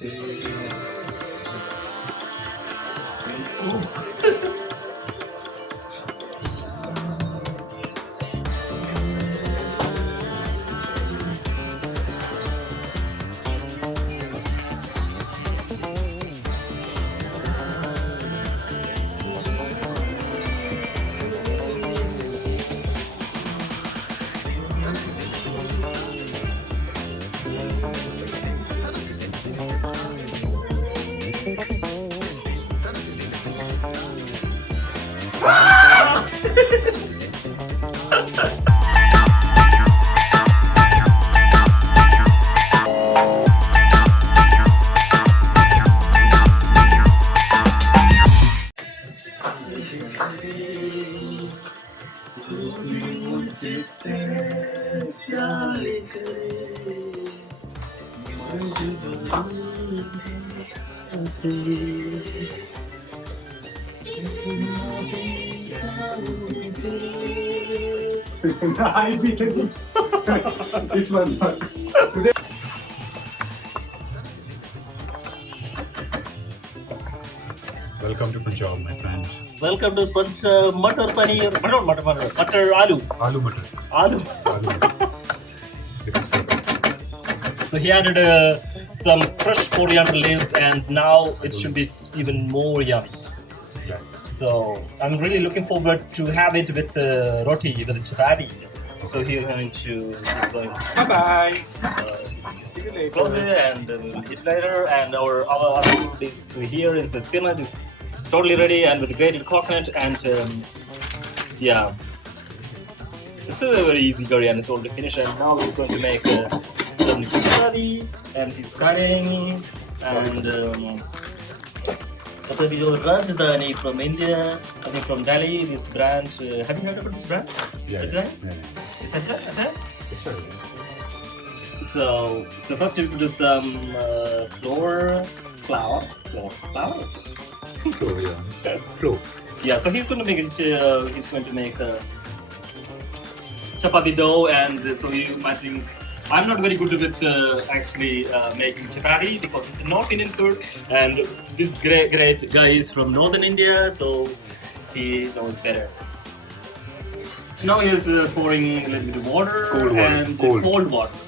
day I'll be This one. Today. Welcome to Punjab, my friend. Welcome to Punch uh, Mutter Paneer. Mutter, mutter, mutter. Mutter aloo. Aloo mutter. Aloo. so he added uh, some fresh coriander leaves and now it should be even more yummy. So I'm really looking forward to have it with uh, roti with chapati. So he's going to he's going to Bye bye. uh, See you later. close it and uh, eat later. And our our food is here is the spinach is totally ready and with grated coconut and um, yeah. This is a very easy curry and it's already finished. And now we're going to make uh, some chapati and he's cutting and. Um, Satyavijo Rajdhani from India, I think from Delhi, this brand. Uh, have you heard about this brand? Yeah. Ajay? yeah. Is that Ajay? Yes, sir. So, so first you do some uh, flour, flour, flour, flour. Flow, yeah. Flow. Yeah, so he's going to make it. Uh, he's going to make a chapati dough, and so you might think I'm not very good with uh, actually uh, making chapati because it's a North Indian food, and this great great guy is from Northern India, so he knows better. So now he's uh, pouring a little bit of water Cold water, and cold. cold water.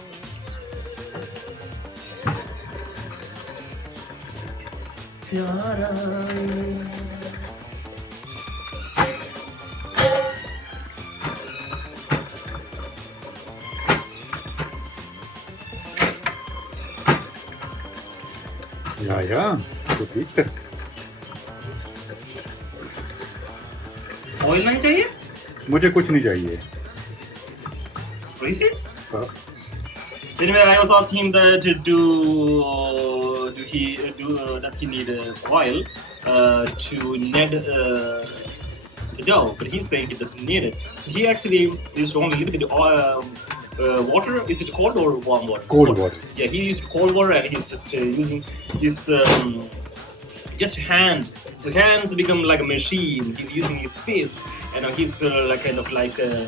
Yeah, yeah. Good eat. Oil नहीं चाहिए मुझे कुछ नहीं चाहिए Really? हाँ, Anyway, I was asking him that to do do he do uh, does he need uh, oil uh, to knead uh, the dough? But he's saying he doesn't need it. So he actually used only a little bit of oil, uh, water. Is it cold or warm water? Cold water. Yeah, he used cold water and he's just uh, using his um, just hand. So hands become like a machine. He's using his fist, and he's uh, like kind of like uh,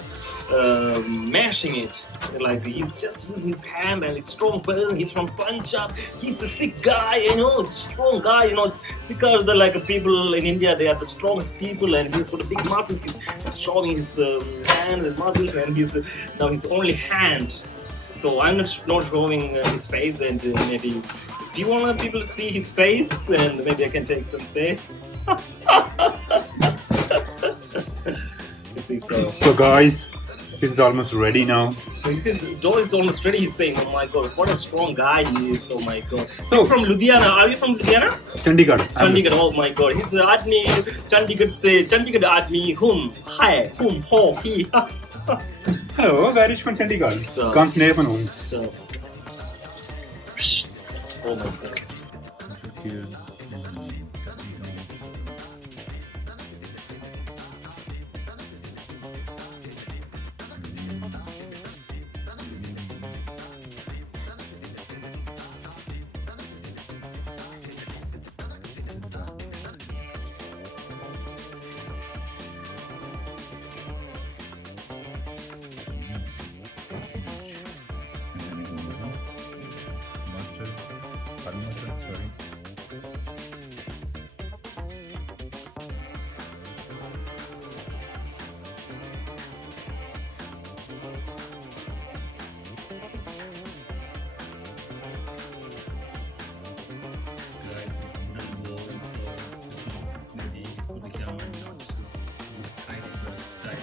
uh, mashing it. Like he's just using his hand and he's strong person. He's from Punjab. He's a sick guy, you know, strong guy. You know, sick are like people in India. They are the strongest people, and he's got the big muscles. He's, he's showing his um, hand, his muscles, and he's now his only hand. So I'm not not showing uh, his face, and uh, maybe. Do you want people to see his face, and maybe I can take some see, so So guys, this is almost ready now. so he says dough is almost ready. He's saying, "Oh my god, what a strong guy he is! Oh my god." So- You're from Ludhiana. Are you from Ludhiana? Chandigarh. Chandigarh. Oh my god. He's uh, Admi. Chandigarh say Chandigarh Admi. Whom? Hi. Whom? Ho. He. Hello, where is from Chandigarh? So- van ons. So. Oh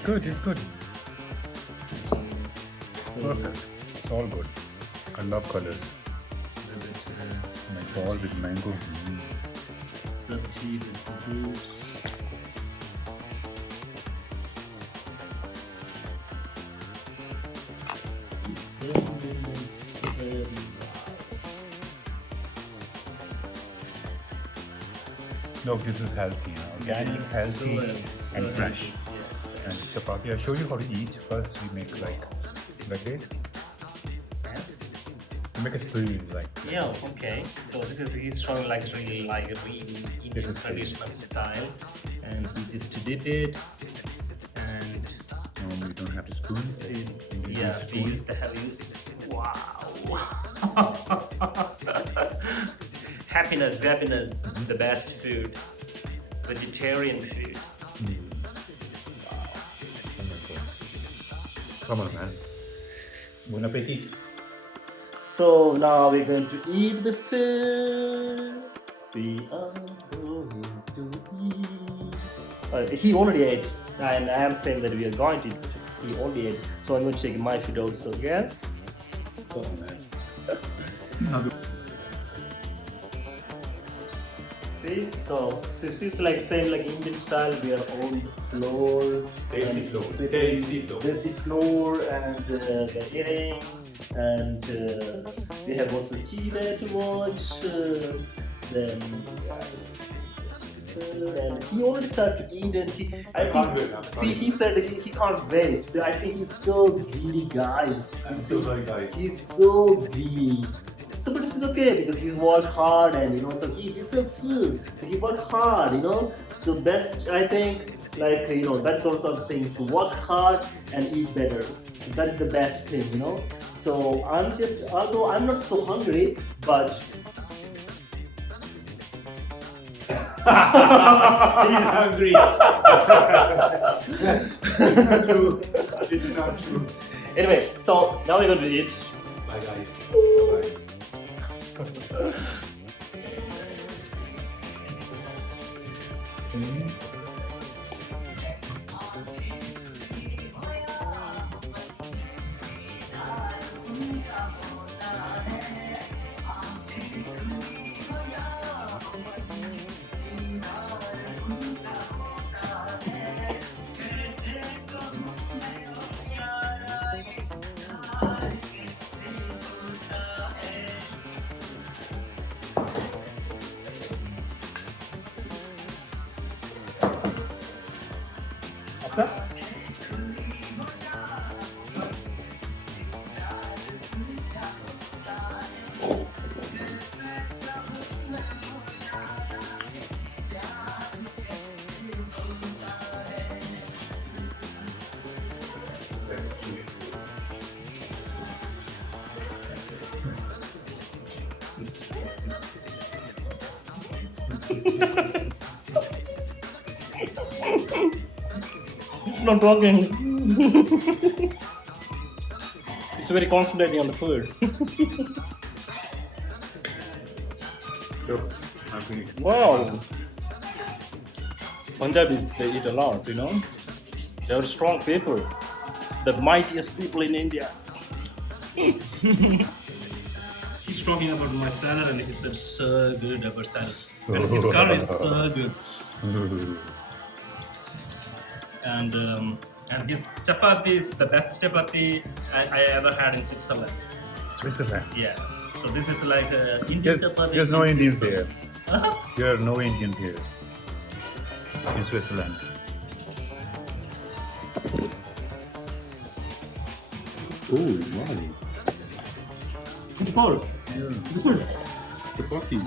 good. It's good. So, Perfect. It's all good. I love colors. uh, My ball with mango. Mm. Sabji with fruits. Look, this is healthy. Organic, healthy, and fresh. And chapati. I'll show you how to eat. First, we make like like this. We make a spoon like Yeah, okay. So this is he's showing like really like really Indian traditional style, and we just dip it, and we don't have the spoon. it, We yeah, we spoon. use the use. Wow. happiness, happiness, the best food, vegetarian food. Come on, man. Bon appetit. So now we're going to eat the food. We are going to eat. Uh, he already ate, and I am saying that we are going to. eat. He already ate, so I'm going to take my food also. Yeah. Come on, man. See, so so this is like same like Indian style. We are on floor. And floor, desi floor. Floor, and uh, we're eating, and uh, we have also tea there to watch. Uh, then. And he already started to eat and he, I, I can't think, wait, I'm see, he said he, he can't wait. I think he's so greedy guy. I'm He's so sorry, guys. He's so greedy. So, is okay because he's worked hard and you know, so he deserves food. So he worked hard, you know. So best, I think, like you know, that's also the thing to work hard and eat better. So that's the best thing, you know. So I'm just, although I'm not so hungry, but He's hungry. True. It's not true. anyway, so now we're going to eat. Bye, guys. Bye. It's not talking. it's very concentrating on the food. Look, I'm finished. Wow. Punjabis, they eat a lot, you know. They are strong people. The mightiest people in India. He's talking about my salad and he said so good about salad. And his curry is so good. And um, and his chapati is the best chapati I, I ever had in Switzerland. Switzerland. Yeah. So this is like uh, Indian There's, chapati. there's no in Indians Switzerland. here. There are no Indians here in Switzerland. Oh, wow. Good call. Good. Chapati.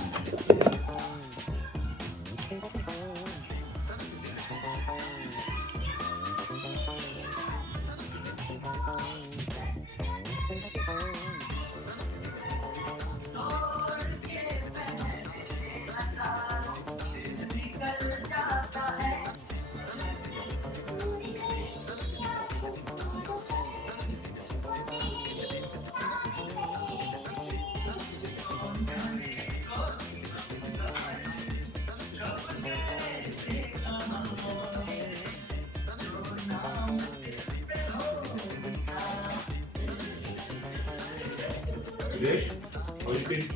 Think?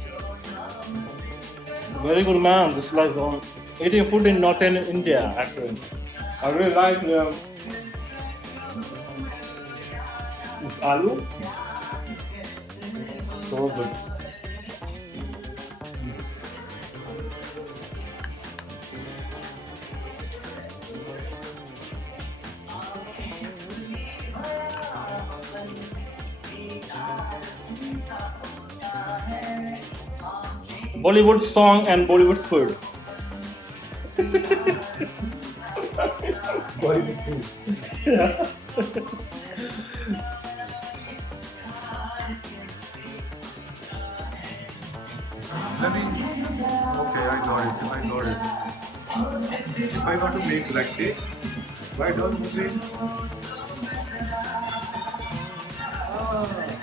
Very good man. This is like um, eating food in northern India actually. I really like um, this aloo. So good. Bollywood song and Bollywood food. Yeah. Let me. Okay, I got it. I got it. If I want to make like this, why don't we? Oh.